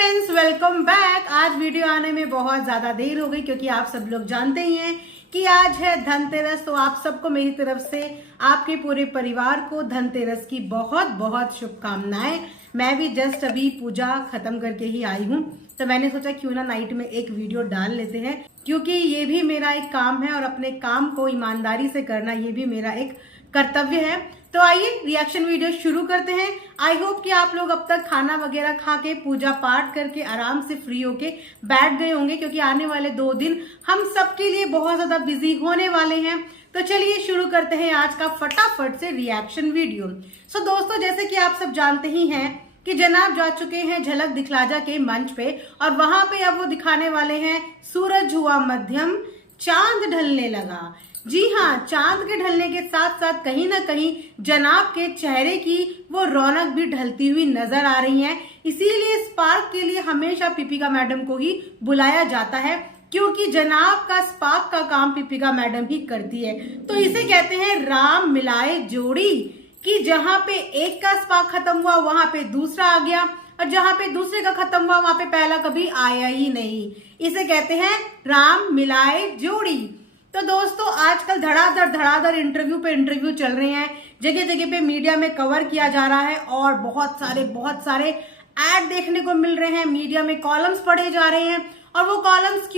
Friends, welcome back. आज video आने में बहुत ज्यादा देर हो गई क्योंकि आप सब लोग जानते ही हैं कि आज है धनतेरस। तो आप सबको मेरी तरफ से, आपके पूरे परिवार को धनतेरस की बहुत बहुत शुभकामनाएं। मैं भी जस्ट अभी पूजा खत्म करके ही आई हूँ, तो मैंने सोचा क्यों ना नाइट में एक वीडियो डाल लेते हैं, क्योंकि ये भी मेरा एक काम है और अपने काम को ईमानदारी से करना ये भी मेरा एक कर्तव्य है। तो आइए रिएक्शन वीडियो शुरू करते हैं। आई होप कि आप लोग अब तक खाना वगैरह खा के पूजा पाठ करके आराम से फ्री होके बैठ गए होंगे, क्योंकि आने वाले 2 दिन हम सबके लिए बहुत ज्यादा बिजी होने वाले हैं। तो चलिए शुरू करते हैं आज का फटाफट से रिएक्शन वीडियो। सो दोस्तों, जैसे कि आप सब जानते ही हैं कि जनाब जा चुके हैं झलक दिखलाजा के मंच पे, और वहां पे अब वो दिखाने वाले हैं सूरज हुआ मध्यम, चांद ढलने लगा। जी हाँ, चांद के ढलने के साथ साथ कहीं ना कहीं जनाब के चेहरे की वो रौनक भी ढलती हुई नजर आ रही है। इसीलिए स्पार्क के लिए हमेशा पिपिका मैडम को ही बुलाया जाता है, क्योंकि जनाब का स्पार्क का काम पिपिका मैडम ही करती है। तो इसे कहते हैं राम मिलाए जोड़ी, कि जहां पे एक का स्पार्क खत्म हुआ वहां पे दूसरा आ गया, और जहां पे दूसरे का खत्म हुआ वहां पे पहला कभी आया ही नहीं। इसे कहते हैं राम मिलाए जोड़ी। तो दोस्तों, आजकल धड़ाधड़ इंटरव्यू पे इंटरव्यू चल रहे हैं, जगह जगह पे मीडिया में कवर किया जा रहा है, और बहुत सारे ऐड देखने को मिल रहे हैं। मीडिया में कॉलम्स पढ़े जा रहे हैं, और वो कॉलम्स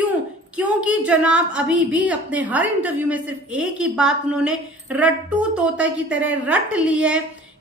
क्योंकि जनाब अभी भी अपने हर इंटरव्यू में सिर्फ एक ही बात उन्होंने रट्टू तोता की तरह रट ली है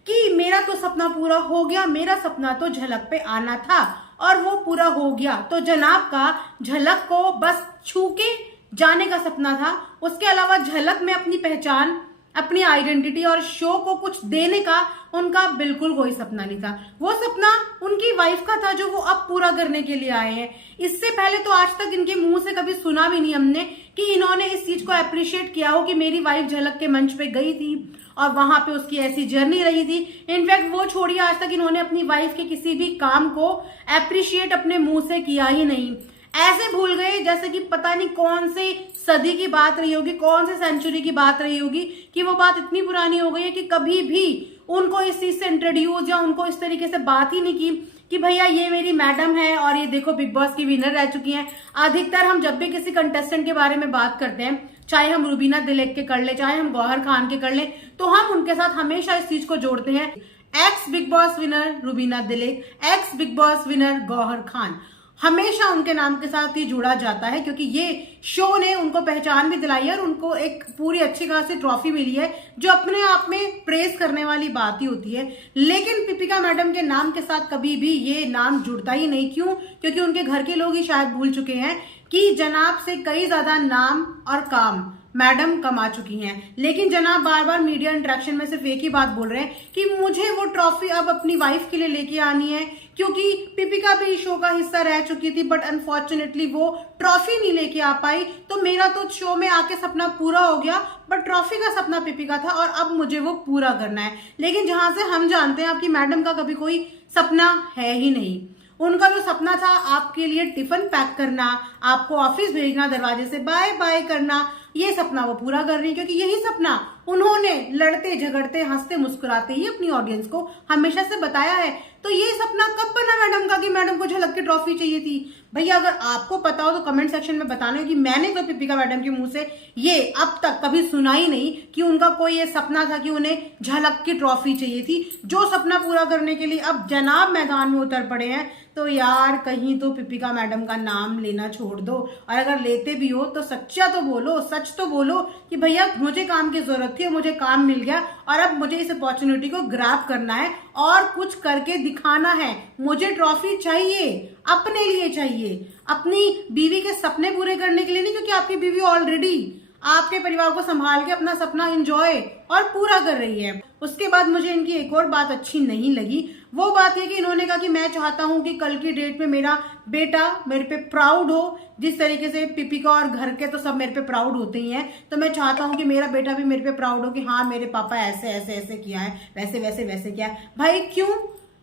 कि मेरा तो सपना पूरा हो गया, मेरा सपना तो झलक पे आना था और वो पूरा हो गया। तो जनाब का झलक को बस छू के जाने का सपना था, उसके अलावा झलक में अपनी पहचान, अपनी आइडेंटिटी और शो को कुछ देने का उनका बिल्कुल कोई सपना नहीं था। वो सपना उनकी वाइफ का था, जो वो अब पूरा करने के लिए आए हैं। इससे पहले तो आज तक इनके मुंह से कभी सुना भी नहीं हमने कि इन्होंने इस चीज को अप्रिशिएट किया हो कि मेरी वाइफ झलक के मंच पे गई थी और वहां पे उसकी ऐसी जर्नी रही थी। इनफैक्ट वो छोड़िए, आज तक इन्होंने अपनी वाइफ के किसी भी काम को अप्रिशिएट अपने मुंह से किया ही नहीं। ऐसे भूल गए जैसे कि पता नहीं कौन से सदी की बात रही होगी, कौन से सेंचुरी की बात रही होगी, कि वो बात इतनी पुरानी हो गई है कि कभी भी उनको इस चीज से इंट्रोड्यूस या उनको इस तरीके से बात ही नहीं की कि भैया ये मेरी मैडम है और ये देखो बिग बॉस की विनर रह चुकी हैं। अधिकतर हम जब भी किसी कंटेस्टेंट के बारे में बात करते हैं, चाहे हम रुबीना दिलेक के कर ले, चाहे हम गौहर खान के कर ले, तो हम उनके साथ हमेशा इस चीज को जोड़ते हैं, ex Bigg Boss winner Rubina Dilaik, ex Bigg Boss winner Gauahar Khan. हमेशा उनके नाम के साथ ही जुड़ा जाता है, क्योंकि ये शो ने उनको पहचान भी दिलाई है और उनको एक पूरी अच्छी खासी ट्रॉफी मिली है, जो अपने आप में प्रेज करने वाली बात ही होती है। लेकिन पिपिका मैडम के नाम के साथ कभी भी ये नाम जुड़ता ही नहीं। क्यों? क्योंकि उनके घर के लोग ही शायद भूल चुके हैं कि जनाब से कई ज्यादा नाम और काम मैडम कमा चुकी हैं। लेकिन जनाब बार बार मीडिया इंटरेक्शन में सिर्फ एक ही बात बोल रहे हैं कि मुझे वो ट्रॉफी अब अपनी वाइफ के लिए लेके आनी है, क्योंकि पिपिका भी शो का हिस्सा रह चुकी थी, बट अनफॉर्चुनेटली वो ट्रॉफी नहीं लेके आ पाई। तो मेरा तो शो में आके सपना पूरा हो गया, बट ट्रॉफी का सपना पिपिका था और अब मुझे वो पूरा करना है। लेकिन जहां से हम जानते हैं आपकी मैडम का कभी कोई सपना है ही नहीं। उनका जो सपना था आपके लिए टिफिन पैक करना, आपको ऑफिस भेजना, दरवाजे से बाय बाय करना, ये सपना वो पूरा कर रही है, क्योंकि यही सपना उन्होंने लड़ते झगड़ते हंसते मुस्कुराते ही अपनी ऑडियंस को हमेशा से बताया है। तो ये सपना कब बना मैडम का कि मैडम को झलक की ट्रॉफी चाहिए थी? भैया अगर आपको पता हो तो कमेंट सेक्शन में बताना, कि मैंने तो पिपिका मैडम के मुंह से ये अब तक कभी सुना ही नहीं कि उनका कोई ये सपना था कि उन्हें झलक की ट्रॉफी चाहिए थी, जो सपना पूरा करने के लिए अब जनाब मैदान में उतर पड़े हैं। तो यार कहीं तो पिपिका मैडम का नाम लेना छोड़ दो, और अगर लेते भी हो तो सच्चा तो बोलो, सच तो बोलो कि भैया मुझे काम की जरूरत थी, मुझे काम मिल गया और अब मुझे इस अपॉर्चुनिटी को ग्रैब करना है और कुछ करके दिखाना है। मुझे ट्रॉफी चाहिए, अपने लिए चाहिए, अपनी बीवी के सपने पूरे करने के लिए नहीं, क्योंकि आपकी बीवी ऑलरेडी आपके परिवार को संभाल के अपना सपना एंजॉय और पूरा कर रही है। उसके बाद मुझे इनकी एक और बात अच्छी नहीं लगी। वो बात है कि इन्होंने कहा कि मैं चाहता हूं कि कल की डेट में मेरा बेटा मेरे पे प्राउड हो, जिस तरीके से पिपिका और घर के तो सब मेरे पे प्राउड होते ही हैं, तो मैं चाहता हूं कि मेरा बेटा भी मेरे पे प्राउड हो कि हाँ मेरे पापा ऐसे ऐसे ऐसे किया है, वैसे वैसे वैसे किया है। भाई क्यों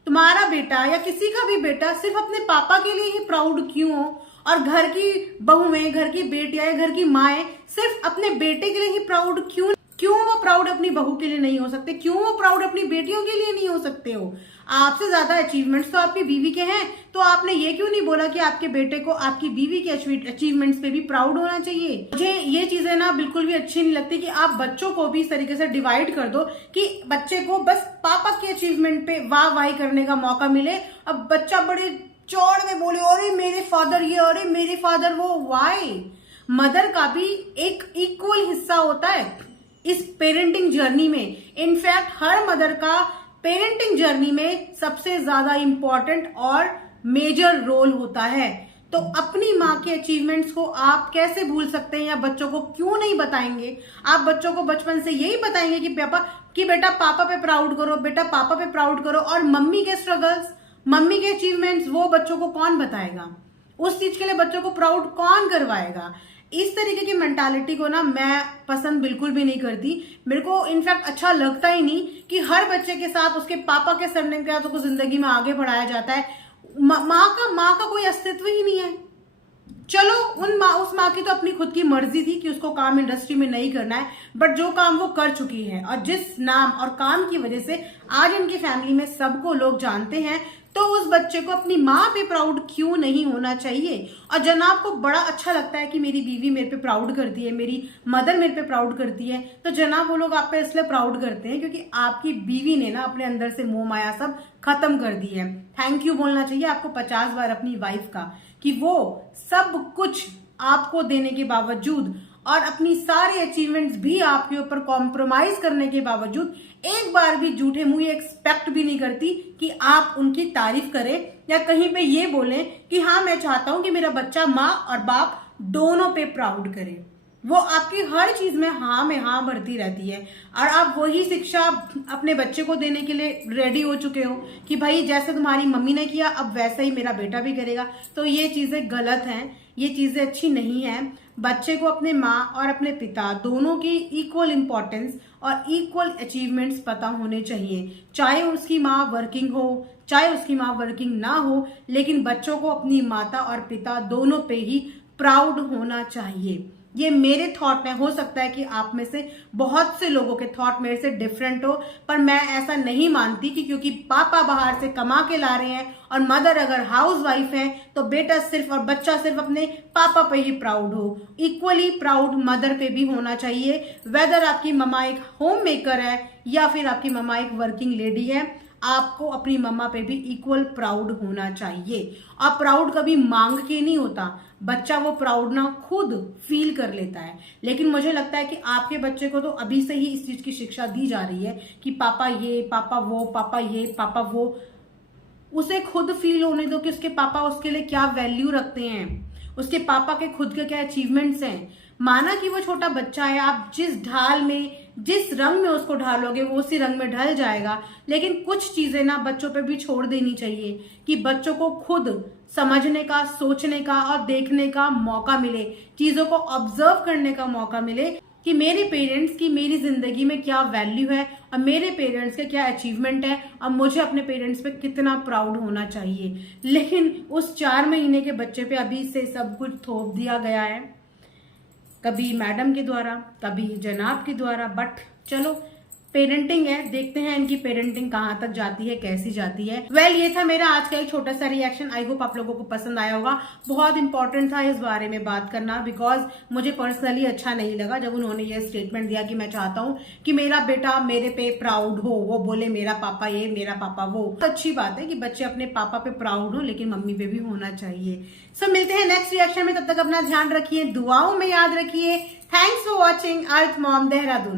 तुम्हारा बेटा या किसी का भी बेटा सिर्फ अपने पापा के लिए ही प्राउड क्यों हो, और घर की बहुएं, घर की बेटियां, घर की माएं सिर्फ अपने बेटे के लिए ही प्राउड क्यों? क्यों वो प्राउड अपनी बहू के लिए नहीं हो सकते? क्यों वो प्राउड अपनी बेटियों के लिए नहीं हो सकते हो? आपसे ज्यादा अचीवमेंट्स तो आपकी बीवी के हैं, तो आपने ये क्यों नहीं बोला कि आपके बेटे को आपकी बीवी के अचीवमेंट्स पे भी प्राउड होना चाहिए? मुझे ये चीजें ना बिल्कुल भी अच्छी नहीं लगती कि आप बच्चों को भी इस तरीके से डिवाइड कर दो कि बच्चे को बस पापा के अचीवमेंट पे वाह वाही करने का मौका मिले। अब बच्चा बड़े चौड़ में बोले अरे मेरे फादर ये, अरे मेरे फादर वो। वाई? मदर का भी एक इक्वल हिस्सा होता है इस पेरेंटिंग जर्नी में। इनफैक्ट हर मदर का पेरेंटिंग जर्नी में सबसे ज्यादा इंपॉर्टेंट और मेजर रोल होता है। तो अपनी माँ के अचीवमेंट्स को आप कैसे भूल सकते हैं या बच्चों को क्यों नहीं बताएंगे? आप बच्चों को बचपन से यही बताएंगे कि बेटा पापा पे प्राउड करो, बेटा पापा पे प्राउड करो, और मम्मी के स्ट्रगल्स, मम्मी के अचीवमेंट्स वो बच्चों को कौन बताएगा? उस चीज के लिए बच्चों को प्राउड कौन करवाएगा? इस तरीके की मेंटालिटी को ना मैं पसंद बिल्कुल भी नहीं करती। मेरे को इनफैक्ट अच्छा लगता ही नहीं कि हर बच्चे के साथ उसके पापा के सरनेम के साथ उसको जिंदगी में आगे बढ़ाया जाता है। माँ का कोई अस्तित्व ही नहीं है। चलो उस माँ की तो अपनी खुद की मर्जी थी कि उसको काम इंडस्ट्री में नहीं करना है, बट जो काम वो कर चुकी है और जिस नाम और काम की वजह से आज उनकी फैमिली में सबको लोग जानते हैं, तो उस बच्चे को अपनी माँ पे प्राउड क्यों नहीं होना चाहिए? और जनाब को बड़ा अच्छा लगता है कि मेरी बीवी मेरे पे प्राउड करती है, मेरी मदर मेरे पे प्राउड करती है, तो जनाब वो लोग आप पे इसलिए प्राउड करते हैं क्योंकि आपकी बीवी ने ना अपने अंदर से मोह माया सब खत्म कर दी है। थैंक यू बोलना चाहिए आपको 50 बार अपनी वाइफ का कि वो सब कुछ आपको देने के बावजूद और अपनी सारे अचीवमेंट्स भी आपके ऊपर कॉम्प्रोमाइज करने के बावजूद एक बार भी झूठे मुंह एक्सपेक्ट भी नहीं करती कि आप उनकी तारीफ करें या कहीं पे ये बोलें कि हाँ मैं चाहता हूं कि मेरा बच्चा माँ और बाप दोनों पे प्राउड करे। वो आपकी हर चीज में हाँ भरती रहती है और आप वही शिक्षा अपने बच्चे को देने के लिए रेडी हो चुके हो कि भाई जैसे तुम्हारी मम्मी ने किया अब वैसा ही मेरा बेटा भी करेगा। तो ये चीजें गलत हैं, ये चीजें अच्छी नहीं है। बच्चे को अपने माँ और अपने पिता दोनों की इक्वल इंपॉर्टेंस और इक्वल अचीवमेंट्स पता होने चाहिए, चाहे उसकी माँ वर्किंग हो चाहे उसकी माँ वर्किंग ना हो, लेकिन बच्चों को अपनी माता और पिता दोनों पे ही प्राउड होना चाहिए। ये मेरे थॉट है, हो सकता है कि आप में से बहुत से लोगों के थॉट मेरे से डिफरेंट हो, पर मैं ऐसा नहीं मानती कि क्योंकि पापा बाहर से कमा के ला रहे हैं और मदर अगर हाउस वाइफ है तो बेटा सिर्फ और बच्चा सिर्फ अपने पापा पे ही प्राउड हो। इक्वली प्राउड मदर पे भी होना चाहिए, वेदर आपकी मम्मा एक होम मेकर है या फिर आपकी मम्मा एक वर्किंग लेडी है, आपको अपनी मम्मा पे भी इक्वल प्राउड होना चाहिए। और प्राउड कभी मांग के नहीं होता, बच्चा वो प्राउड ना खुद फील कर लेता है। लेकिन मुझे लगता है कि आपके बच्चे को तो अभी से ही इस चीज की शिक्षा दी जा रही है कि पापा ये, पापा वो, पापा ये, पापा वो। उसे खुद फील होने दो कि उसके पापा उसके लिए क्या वैल्यू रखते हैं, उसके पापा के खुद के क्या अचीवमेंट्स हैं। माना कि वो छोटा बच्चा है, आप जिस ढाल में जिस रंग में उसको ढालोगे वो उसी रंग में ढल जाएगा, लेकिन कुछ चीजें ना बच्चों पे भी छोड़ देनी चाहिए कि बच्चों को खुद समझने का, सोचने का और देखने का मौका मिले, चीजों को ऑब्जर्व करने का मौका मिले कि मेरे पेरेंट्स की मेरी जिंदगी में क्या वैल्यू है और मेरे पेरेंट्स के क्या अचीवमेंट है और मुझे अपने पेरेंट्स पे कितना प्राउड होना चाहिए। लेकिन उस 4 महीने के बच्चे पे अभी से सब कुछ थोप दिया गया है, कभी मैडम के द्वारा कभी जनाब के द्वारा। बट चलो पेरेंटिंग है, देखते हैं इनकी पेरेंटिंग कहाँ तक जाती है, कैसी जाती है। वेल, ये था मेरा आज का एक छोटा सा रिएक्शन। आई होप आप लोगों को पसंद आया होगा। बहुत इंपॉर्टेंट था इस बारे में बात करना, बिकॉज मुझे पर्सनली अच्छा नहीं लगा जब उन्होंने ये स्टेटमेंट दिया कि मैं चाहता हूँ कि मेरा बेटा मेरे पे प्राउड हो, वो बोले मेरा पापा ये, मेरा पापा वो। तो अच्छी बात है कि बच्चे अपने पापा पे प्राउड हो, लेकिन मम्मी पे भी होना चाहिए। सो मिलते हैं नेक्स्ट रिएक्शन में, तब तक अपना ध्यान रखिए, दुआओं में याद रखिए। Thanks for watching earth mom Dehradun.